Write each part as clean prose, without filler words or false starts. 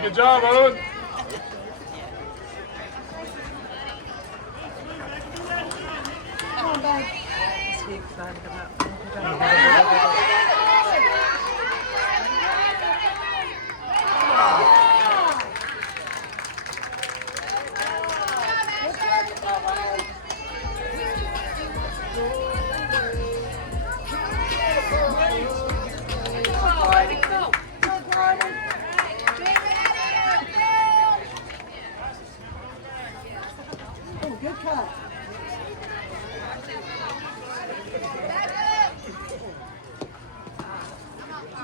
Hey, good job, Owen. Come on, babe. Is he excited about Oh, good cut.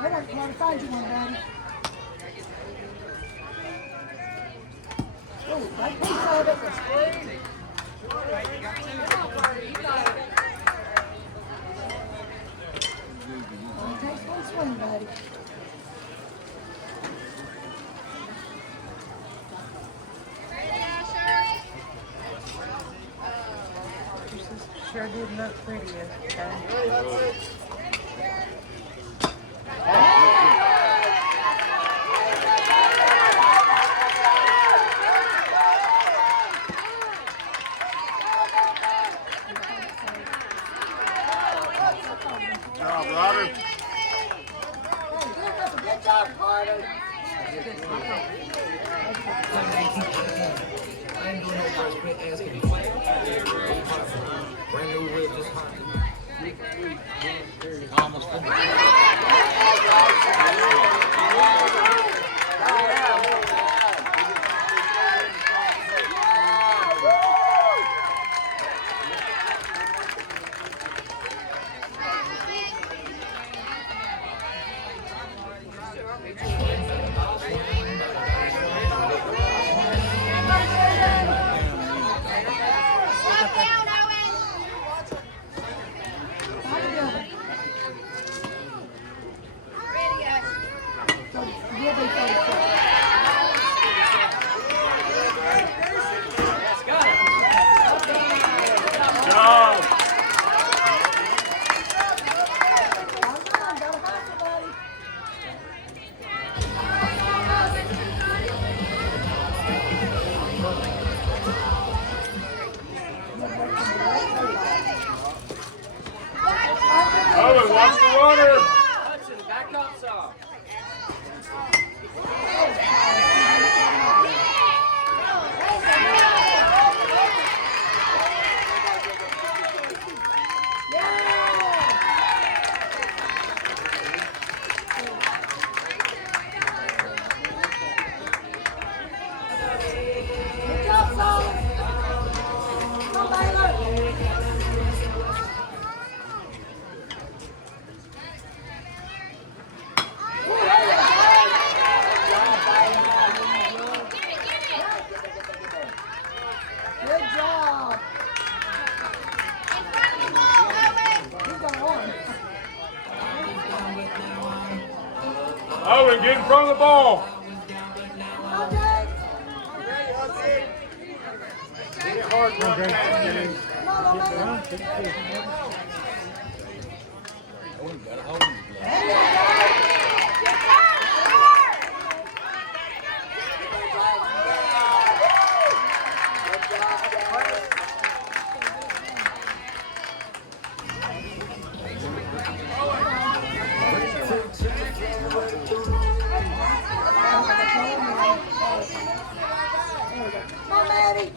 We're not going to find you one, buddy. Oh, that piece of it. Only takes one swing, buddy. Sure did look pretty yesterday. Good job, Ryder. Good job, Carter. Brand new whip, just hot. Almost Good job. Owen, watch the runner. Hudson, back up some. Good job, Solomon. Come on, Baylor. Good job. You got one. Owen, get in front of the ball. Come on, Jake. Get it hard, Jake. Come on, O'Malley. Come on, Maddie.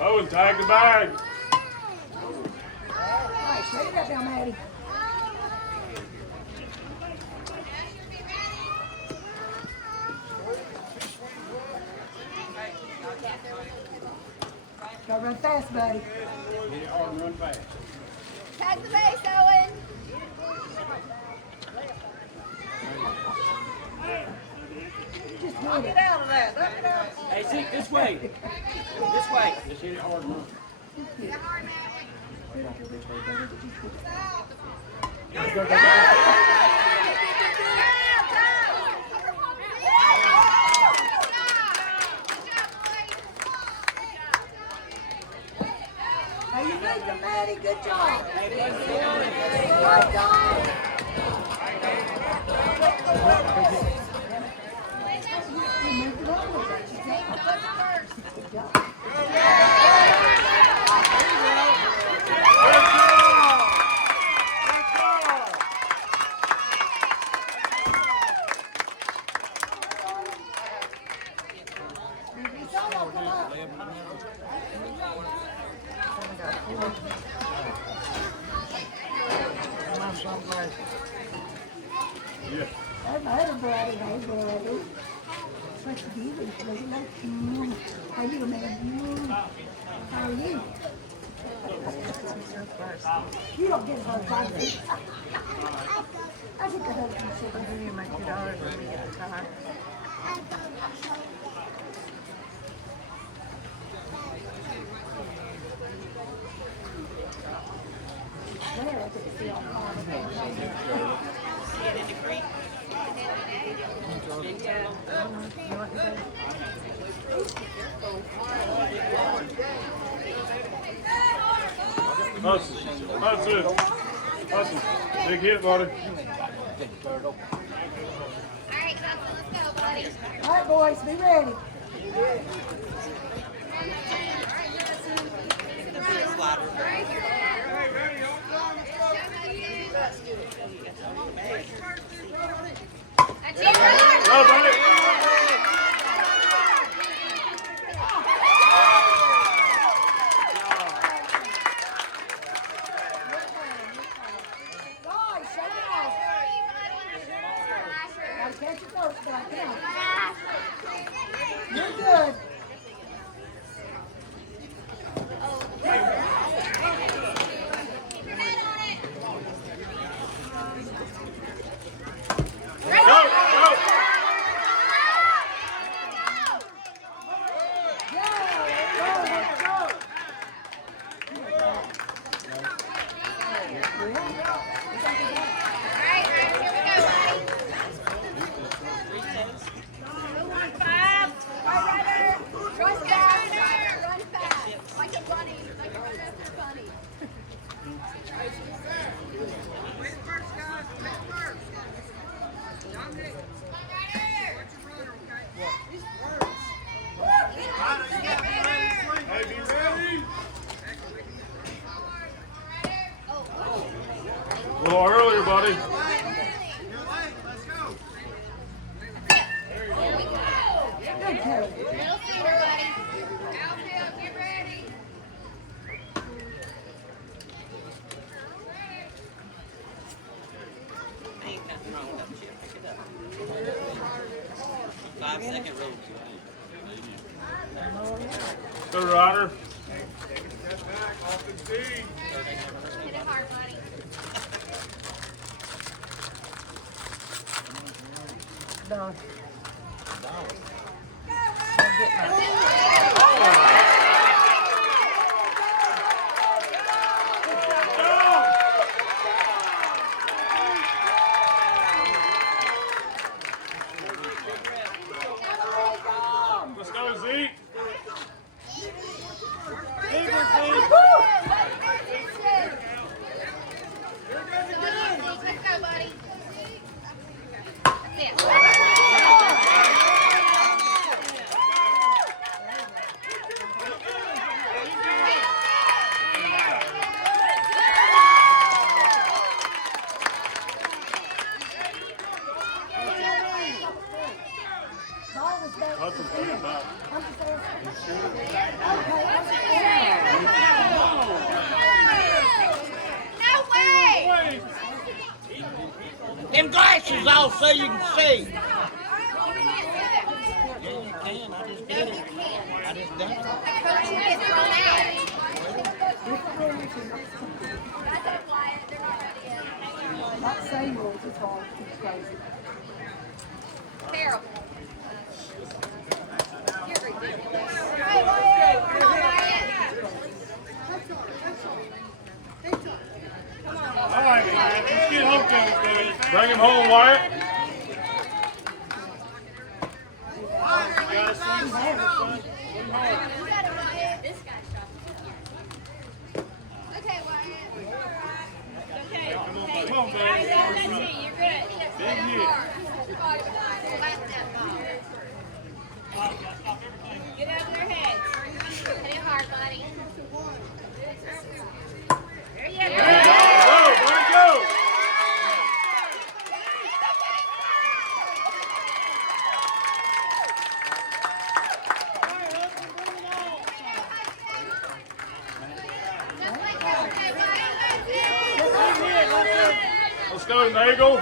Owen, tag the bag. Nice. Straighten up now, Maddie. Gotta run fast, buddy. Get it hard and run fast. Tag the base, Owen. Just hit it. out of that? Knock it out. Hey, Zeke, this way. This way. Just hit it hard and run. How you making, Maddie? Good job. Good job. How you, man? How are you? You don't get hurt by me. I think I heard you say I'll give you my $2 when we get the car. there. I could see all Hustle. Hustle. Hustle. Big hit, buddy. Alright, Hudson, let's go, buddy. All right, boys, be ready. That's it, brother. Go, buddy. Guys, shut it off. Gotta catch it first, guys. Come on. You're good. Go, go. Alright, here we go, buddy. Run fast. Run fast. Like a bunny. Like a run after a bunny. Hey, be ready. A little earlier, buddy. Good carry. Little feeder, buddy. Outfield, get ready. Ain't nothing wrong with that shit. Pick it up. 5-second rule. Go, Ryder. Hit it hard, buddy. No. Let's go, Zeke. Let's go, buddy. That's it. Ball was back. Hudson, put it back. I'm just asking. Okay, I'm just No way! Them glasses off so you can see. You Yeah, you can. I just did it. I just done it. Coach, you get thrown out. not saying rules, it's hard. It's crazy. Terrible. You're ridiculous. Hey, Wyatt, come on, Wyatt. All right, Wyatt. Let's get home field, baby. Bring him home, Wyatt. You gotta see him home, son. You got it, Wyatt. This guy's shot. Okay, Wyatt. Come on, baby. You're good. Big hit. Let's go, Nagel. On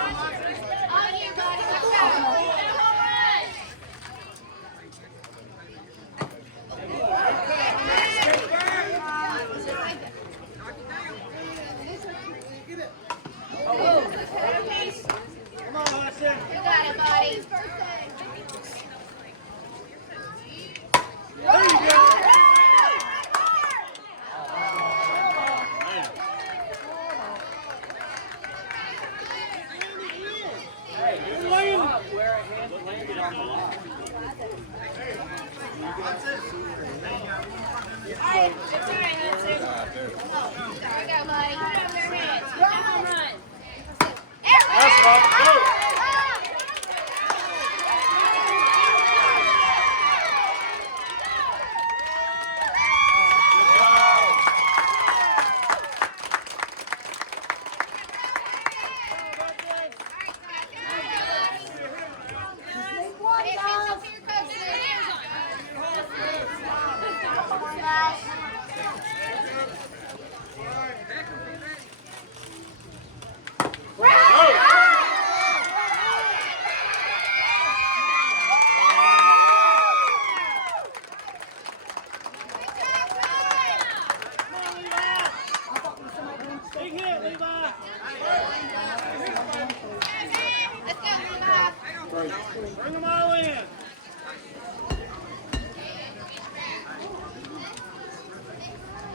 you, buddy. Let's go. Come on, Hudson. You got it, buddy. There you go. Hey, it's all right, Hudson. There we go, buddy. Put it over their heads. Get that home run. That's right. Go. Big hit, Levi. Let's go, Levi. Bring them all in.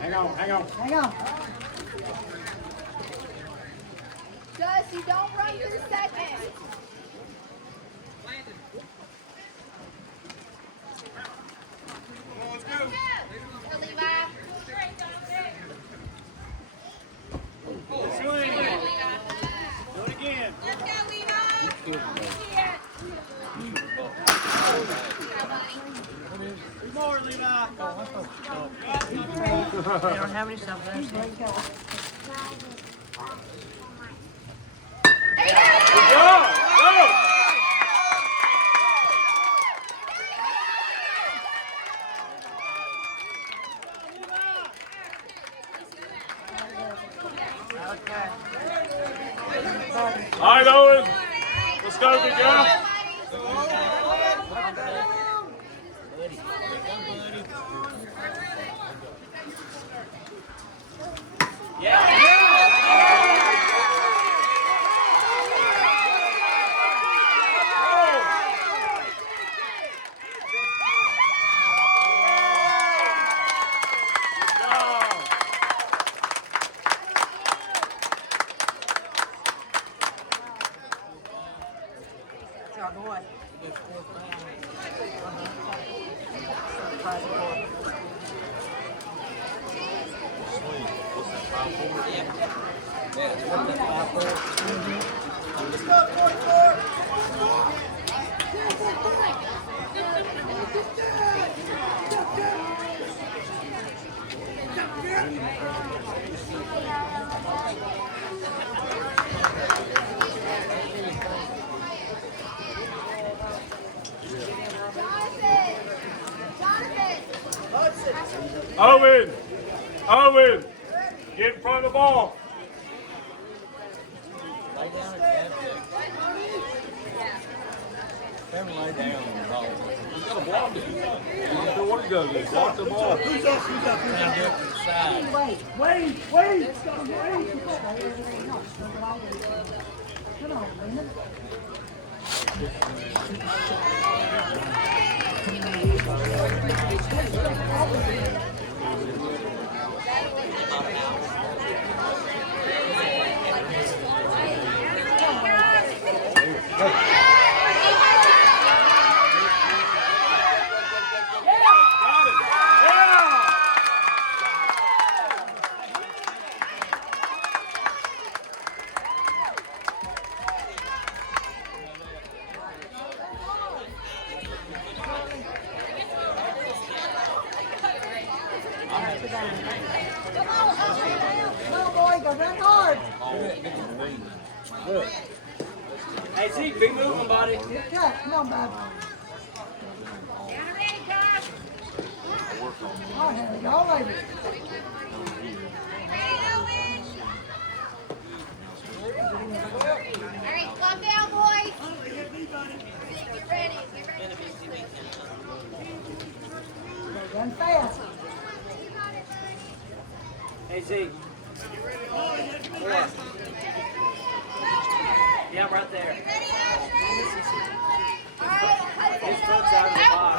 Hang on. Hang on. Gus, you don't run through second. Go, Levi. Swing. Do it again. Let's go, Levi. Three more, Levi. They don't have any stuff there. Good job. Go. Okay. All right, Owen. Let's go, big girl. It's on the way. Owen, get in front of the ball. Lay down at Kevin, lay down on the ball. You gotta block it. You don't know what he does. He blocks the ball. Who's up to the side? Wait. Come on, Linda. No, boy, go run hard. Hey, Zeke, be moving, buddy. Get cut. Come on, bud. Oh, Henry, all over. Hey, Owen. Zeke. 4. Yeah, right there. His foot's out of the box.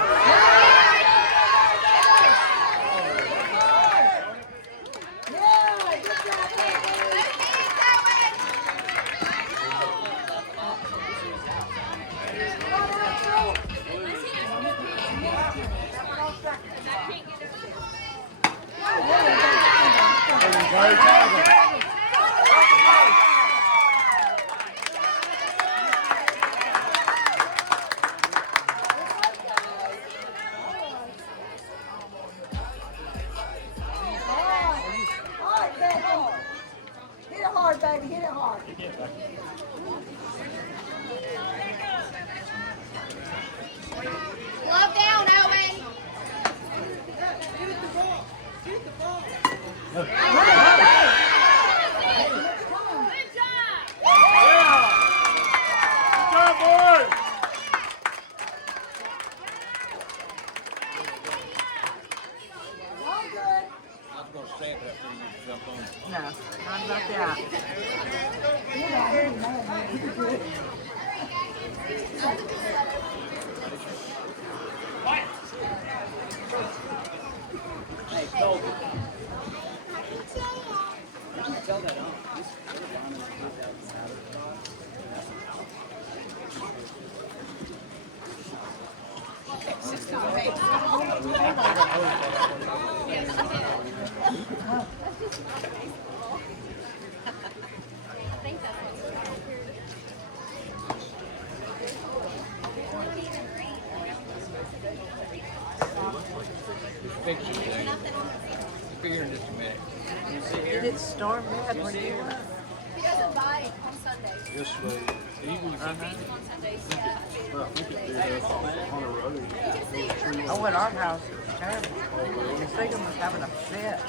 Hit it hard, baby. Hit it hard. Glove down, Owen. Good job. Good job, boys. All good. I was gonna stamp it after you jump on it. No, not about that. You're not hitting that, man. You're good. Hey, Colby. Tell that on. Fix it, Dave. Be here in just a minute. You see Did here? it storm bad when you left? He doesn't buy on Sundays. Yes, they even On Sundays, yeah. I think it did on a road. Oh, at our house, it was terrible. The second was having a fit.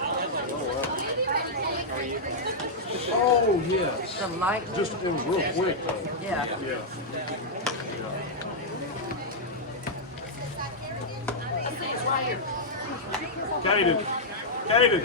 Oh, yes. The lightning. Just, it was real quick though. Yeah. Yeah. Caden. Caden.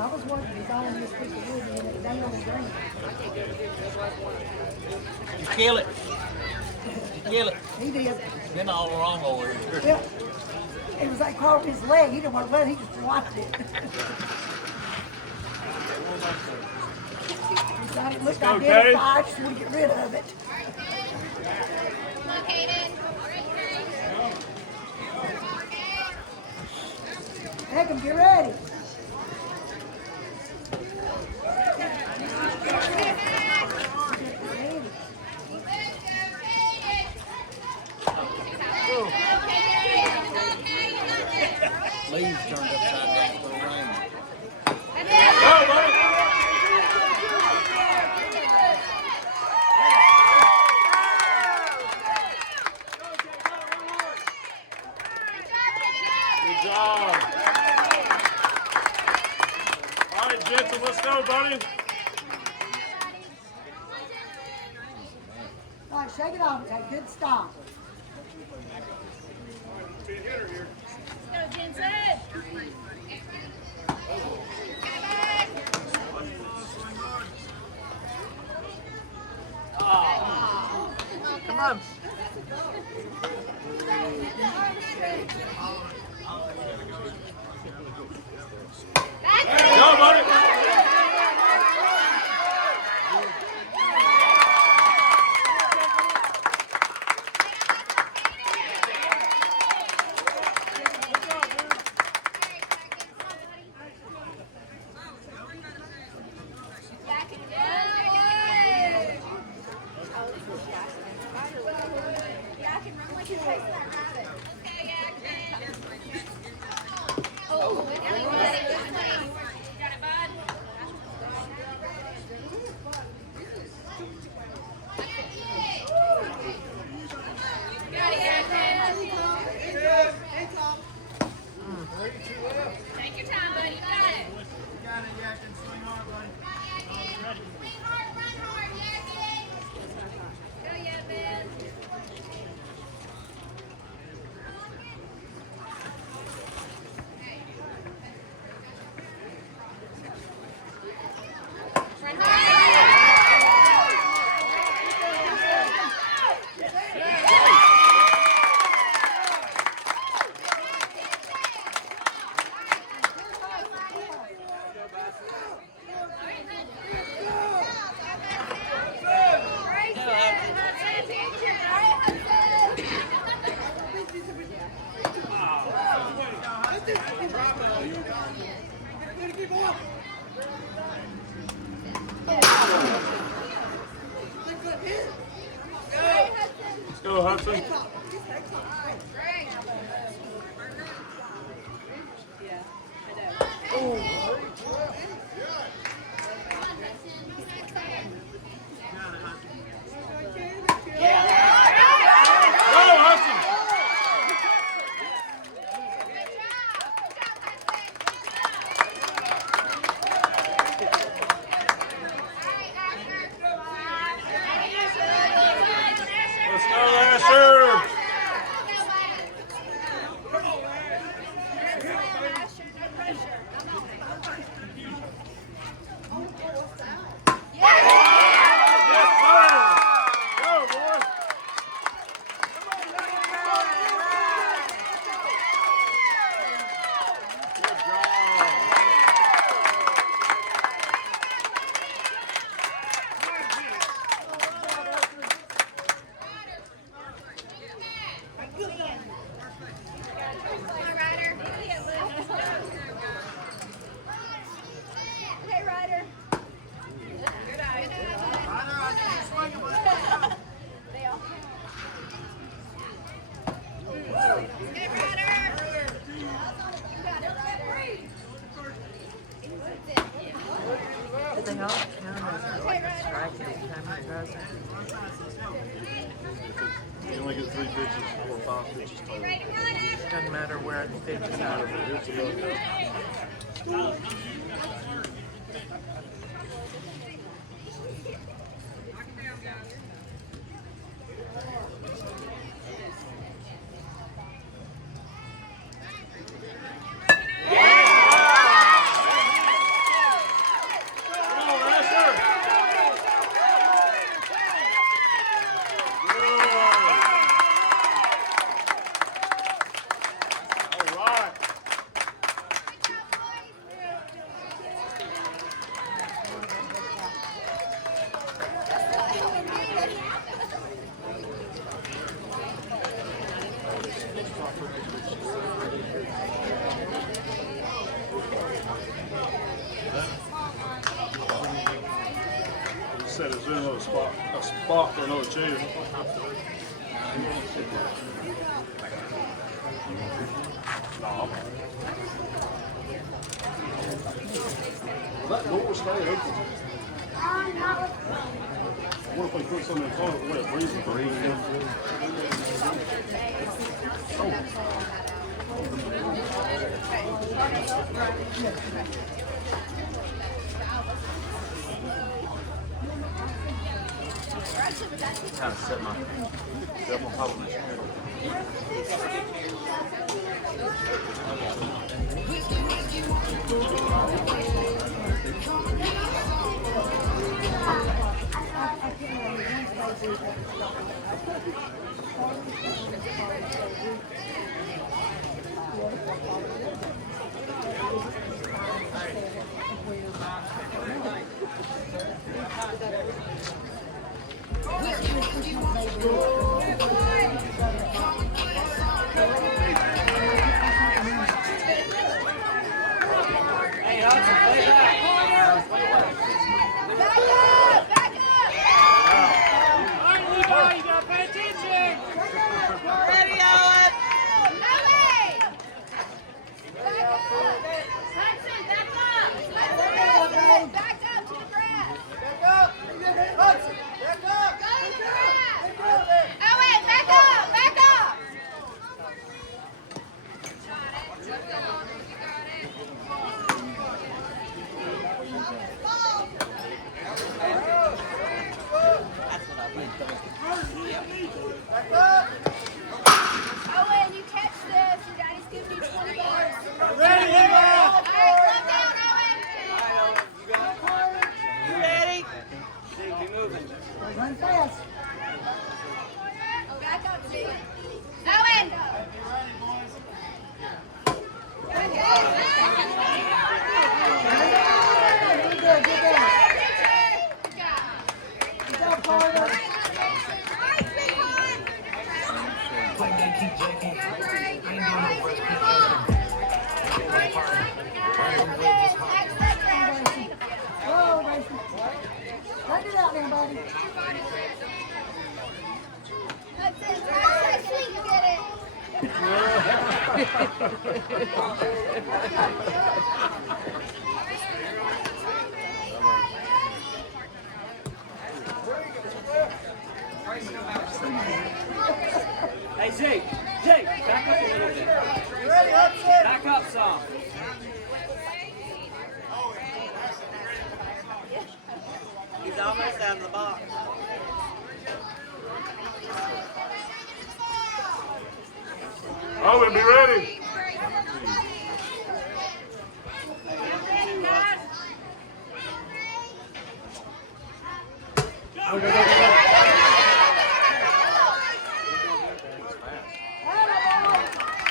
I was working designing this piece of wood and it down on the ground. You kill it. You kill it. He did. It's been all wrong over here. Yeah. It was like crawled his leg. He didn't want to let it. He just watched it. He thought it looked go, identified. Just want to get rid of it. Come on, Kaden. Beckham, get ready. Leaves turned upside down for the rain. Go, buddy. Good job. All right, Jensen, let's go, buddy. All right, shake it off. Okay, good stop. Be a hitter here. Go, Jensen. Come on. Go, buddy. Back and go. Yeah, I can run like you're chasing that rabbit. Okay, yeah, I can. Oh, go, Hudson. Go, Hudson. Let's go, Asher. Yes, sir. Go, boy. Good job. Hey, Ryder. They all Hey, Ryder. You got it, Ryder. But they all count as like a strike every time he throws it. You only get 3 pitches, 4 or 5 pitches total. Doesn't matter where the pitch is out of it. It's a little- Come on, Asher. Good. All right. You said it's in a spot for another chair. No. Let door stay open. What if they put something in front of it where it breathes? Kind of set my pop on my chair. Owen, you catch this. Your daddy's giving you $20. Ready, hit ball. All right, slow down, Owen. You ready? Be moving. Run fast. Back up, Steve. Owen. Good, good, good. Good job, Carter. Whoa, Mason. Let it out there, buddy. That's it. Hey, Zeke, back up a little bit. Back up some. He's almost out of the box. Owen, be ready.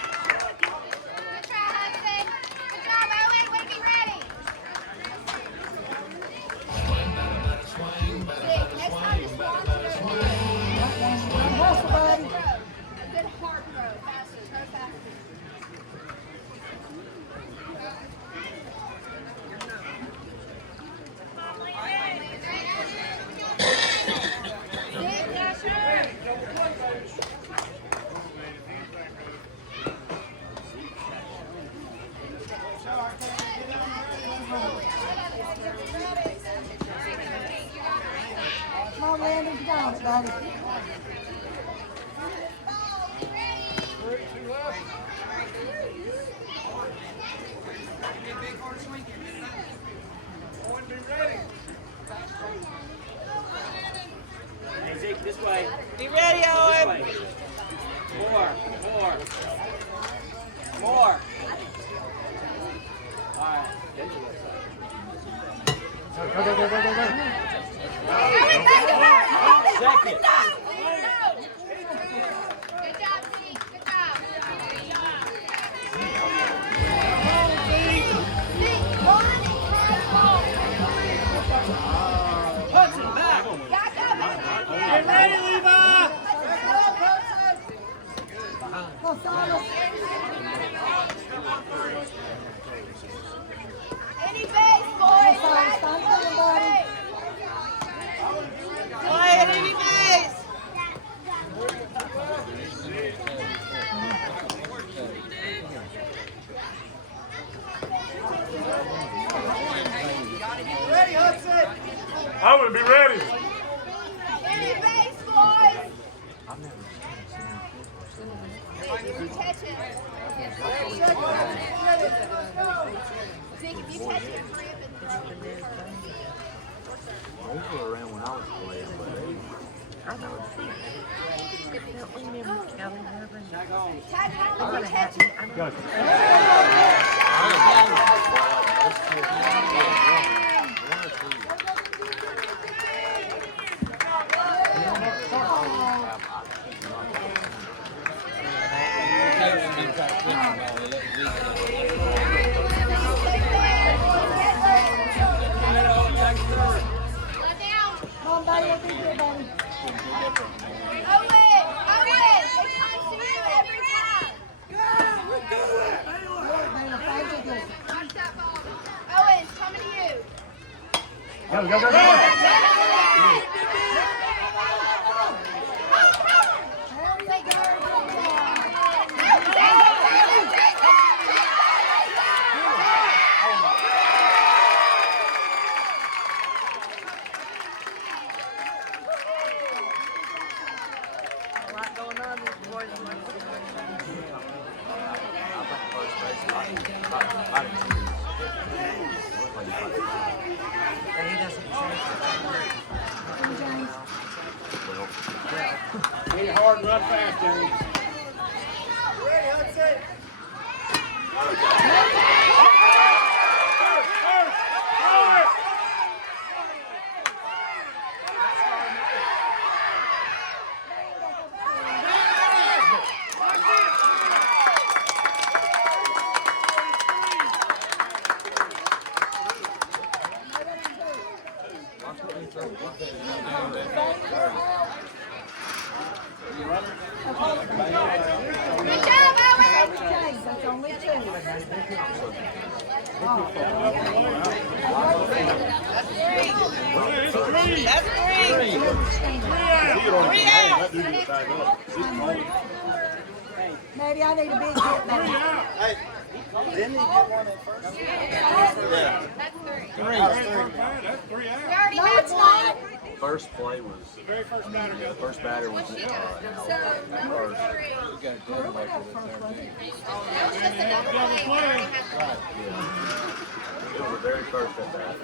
Good try, Hudson. Good job, Owen. Way to be ready. Zeke, next time just launch it. Hustle, buddy. A good hard throw. Faster. Throw faster. Zeke, Dasher. Come on, Landon, get on it, buddy. Hey, Zeke, this way. Be ready, This Owen. way. More. All right. Owen, take it back. Hold it. Second. Good job, Zeke. Good job. Zeke, run and try the ball. Hudson, back. Back up. Get ready, Levi. Go, Silas. Any base, boys. Silas, stop playing, buddy. Play it, any base. Owen, be ready. Any base, boys. If you catch it. Zeke, if you catch it, grab it. Those were around when I was playing, but they Tag Howard, if you catch it. one or two. Let down. Come on, buddy, look at you, buddy. Owen, it comes to you every time. Dana, fight it good. Watch that ball. Owen, it's coming to you. There you go. A lot going on, these boys. But he doesn't Hit hard, run fast, James. Good job, Owen. James, that's only two. That's three. He get on the game. That dude can tag up. He's calling. Hey, Maybe I need a big hit back. Hey, didn't he get one at first? Yeah. That's three. That's 3 out. We already No, had it's one. not. First play was The very first batter the goes. first batter was So, number three. That was just another play. We already had one. it was the very first at that.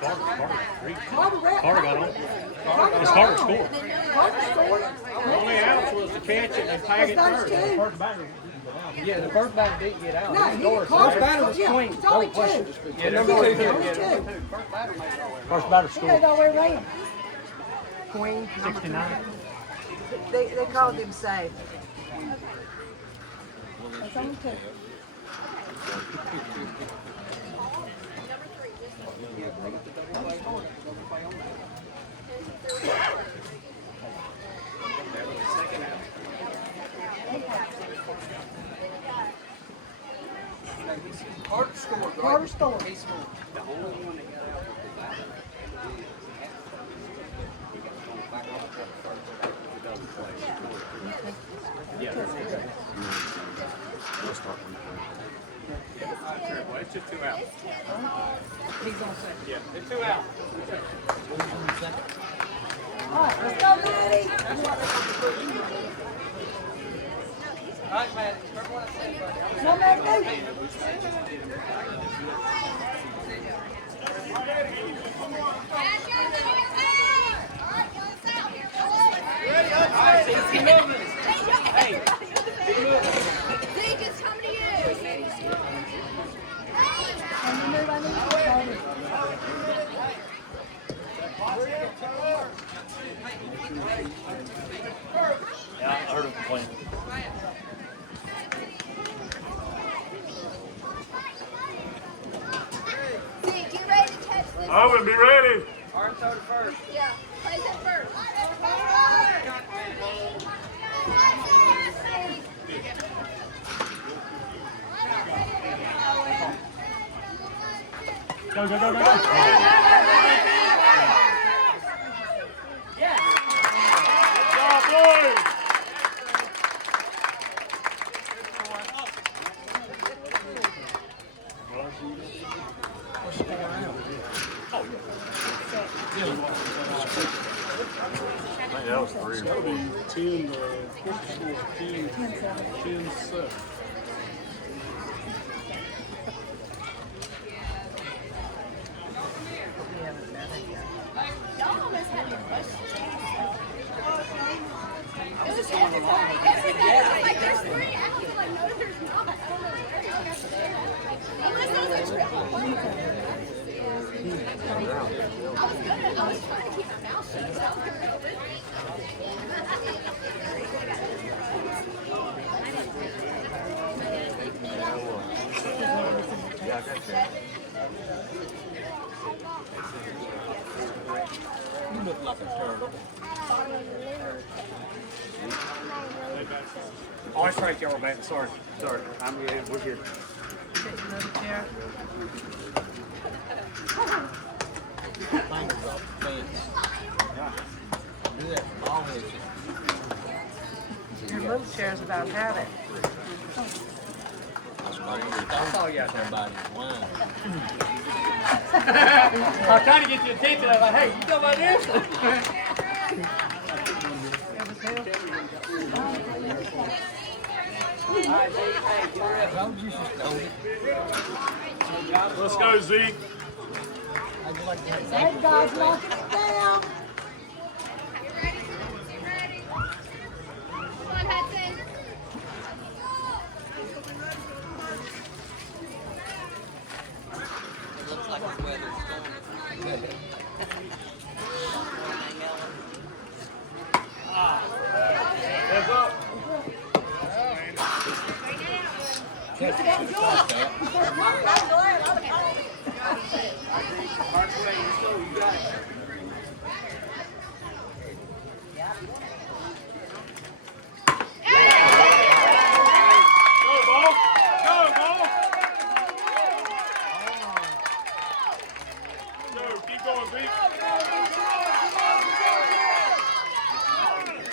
Carter got on. Carter scored. Carter scored. Only outs was to catch it and tag it That's first. two. Yeah, the first batter didn't get out. No, he didn't. Carter batter was yeah, clean. it's only two. Yeah, number two Yeah, did only get two. it. First batter made it all the way. First batter He knows all where he ran. Queen. 69. They called him safe. That's only two. Carter scored, right? Carter scored. He scored. The only one that got out was the batter. Yeah, that's it. Well, it's just 2 outs. He's on second. Yeah, it's 2 outs. All right, let's go, Maddie. All right, Matt. Remember what I said, buddy? No, Maddie. Keep moving. Hey, keep moving. Zeke, it's coming to you. And you move, I need to go. Yeah, I heard him complain. Zeke, you ready to catch this? I would be ready. Arm toe to first. Yeah, place it first. Go, go, go, go, go. Job, boys. I think that was 3 That'll or be 4. 10 10 7. Y'all almost had me questions. It was everybody. Everybody was like, there's 3 outs. I'm like, no, there's not. I don't know where y'all got that. Unless it was a triple. I was trying to keep my mouth shut, so I was gonna go with it. Yeah, I got you. You look like a turtle. Oh, that's right, y'all, man. Sorry. Sorry. I'm good. We're good. Take another chair. Fingers off the fence. Do that for all his. Your little chair's about had it. That's all you got there. Somebody's wine. I was trying to get your attention. I was like, hey, you know about this? Let's go, Zeke. Hey, guys, knock it down. You ready? You ready? Come on, Hudson. Looks like the weather's going. Heads up. Go, ball. Go, ball. Go, keep going, Zeke.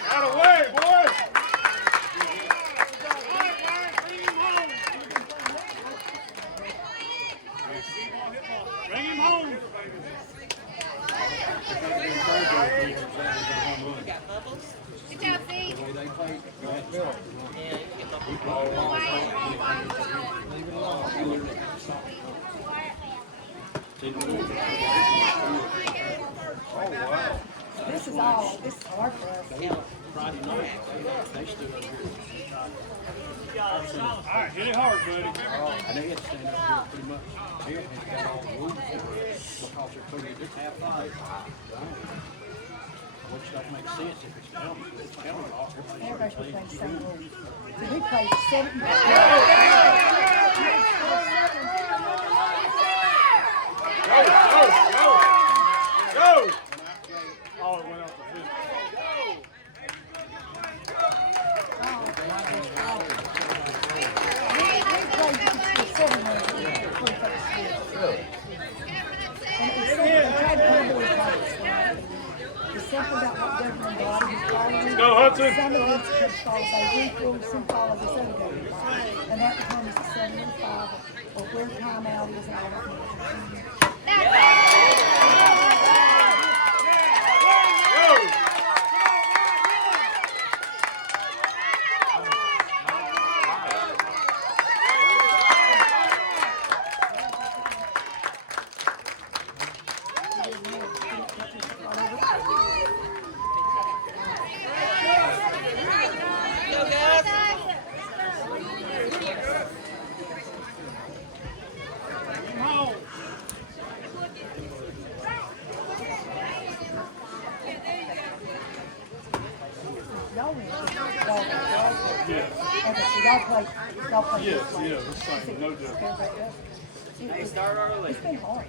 Out of the way, boys. This is hard for us. Friday night, they stood up here. All right, hit it hard, buddy. And they had to stand up here pretty much. Here, and got all the rules for it because they're putting it half five. Which doesn't make sense if it's county. If it's county off, Everybody's playing the same rules. So we played 7. Go, go, go, go! Oh, it went out the field. Something about what government body is following. Let's go, Hudson. Some of them kids follow by weekly, some follow the other government. And that determines the 7 and 5 or where timeout is and all that. Y'all win. Y'all play. Yes, yeah, the same, no different. They start early. It's been hard.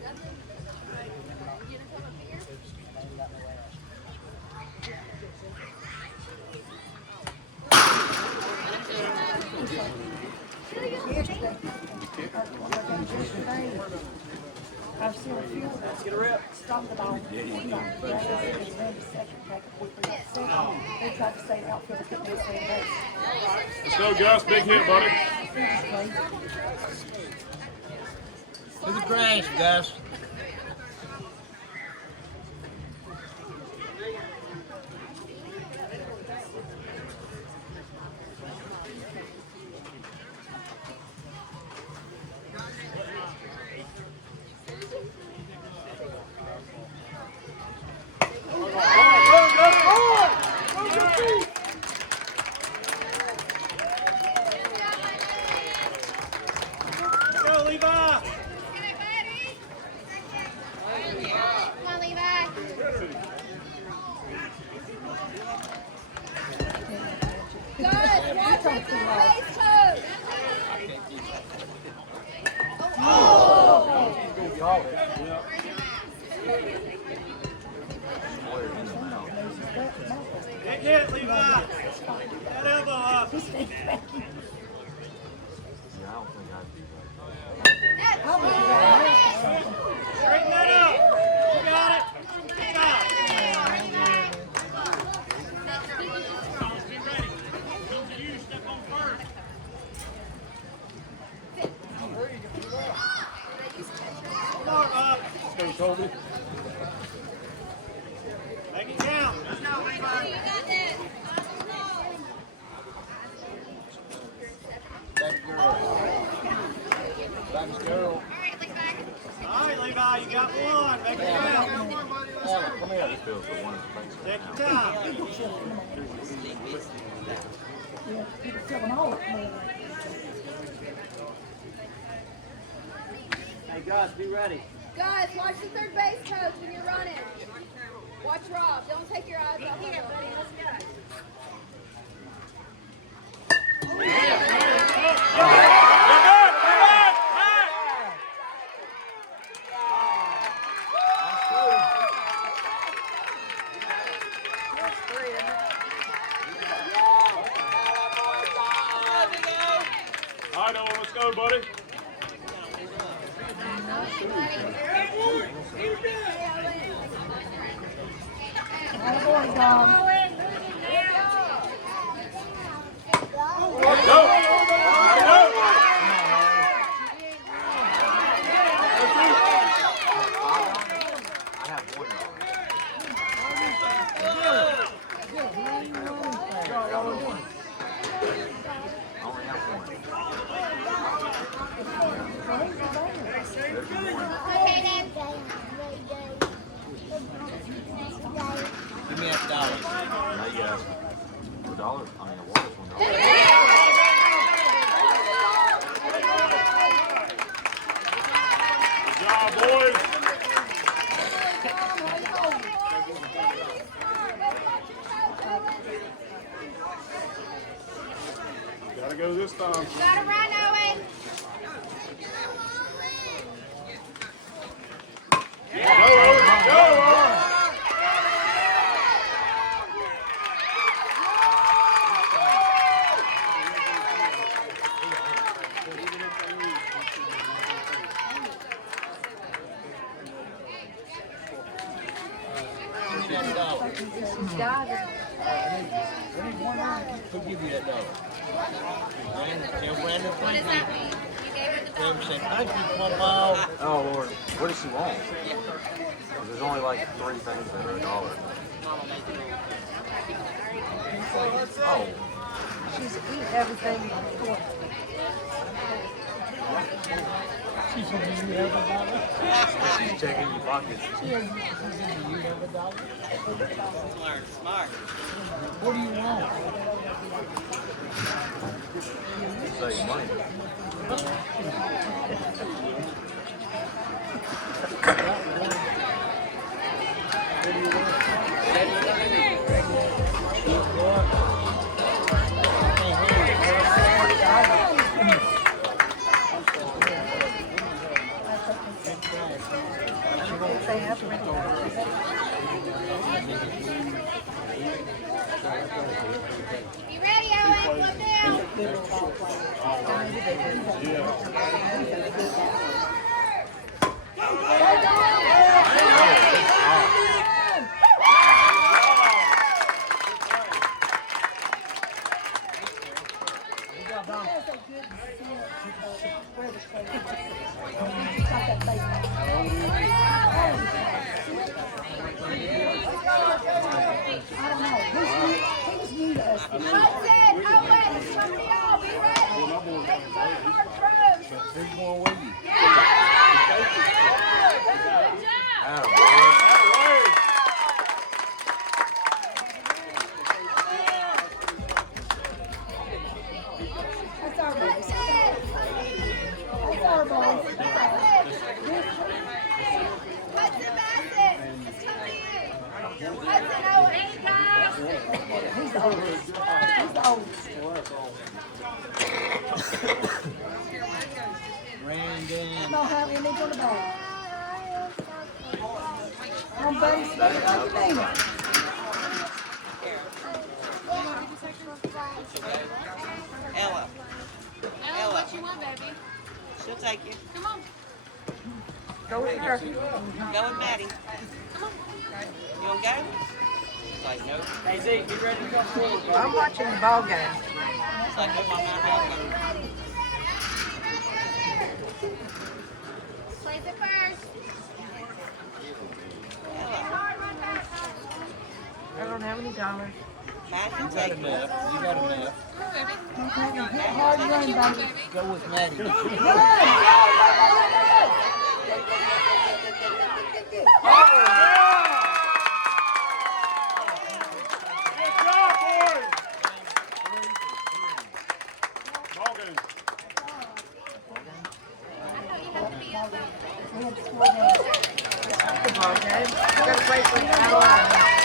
I've seen a few of them. Let's get a rep. Stop the ball. They tried to stay outfield to get their second base. Let's go, Gus. Big hit, buddy. Look at grass, Gus. Big hit, Levi. That elbow up. Yeah, I don't think I'd do that. Straighten that up. You got it. Stop. You step on first. Come on, Bob. Let's go, Toby. Make it count. Let's go, Levi. Back girl. All right, Levi, you got one. Make it count. Alan, come here. This feels the one Take your time. Yeah, people killing all of them. Hey, guys, be ready. Guys, watch the third base coach when you're running. Watch Rob. Don't take your eyes off of him, buddy. Let's go. All right, Owen, let's go, buddy. Attaboy, dog. Go! Go! I have one dog. I only have Give me that dollar. Now you ask. $1. I mean, a water's $1. Good job, boys. Gotta go this time. Gotta run, Owen. Go, Owen. Go, Owen. Give me that dollar. Who give you that dollar? Tell Brandon What does that mean? You gave her the Tell him dollar. say thank you, Papa. Oh Lord, what does she want? There's only like 3 things that are $1. Oh, She's eating everything before. she's checking your pockets. Learn smart. Save money. They have to rent it out. You ready, Owen? Flip down. Hudson, Owen, it's come to y'all. Be ready. Make it hard throws. Who's going with you? Yeah. That's our boys. That's our boys. Hudson Bassett, it's come to you. Hudson Owen. Hey, guys. He's the oldest. He's the oldest. Brandon. Come on, honey, I need you on the ball. Come on, buddy, stay like you mean it. Ella. Ella, what you want, baby? She'll take you. Come on. Go with her. Go with Maddie. You want to go? It's like, no. Hey, Zeke, get ready to come forward. I'm watching the ball game. It's like, no, I'm not going. Place it first. Ella. Hard run back. I don't have any dollars. You got enough. You got enough. Hard run, baby. Go with Maddie. Good job, boys. Ball game. We had to score that. The ball game. You gotta wait for an hour.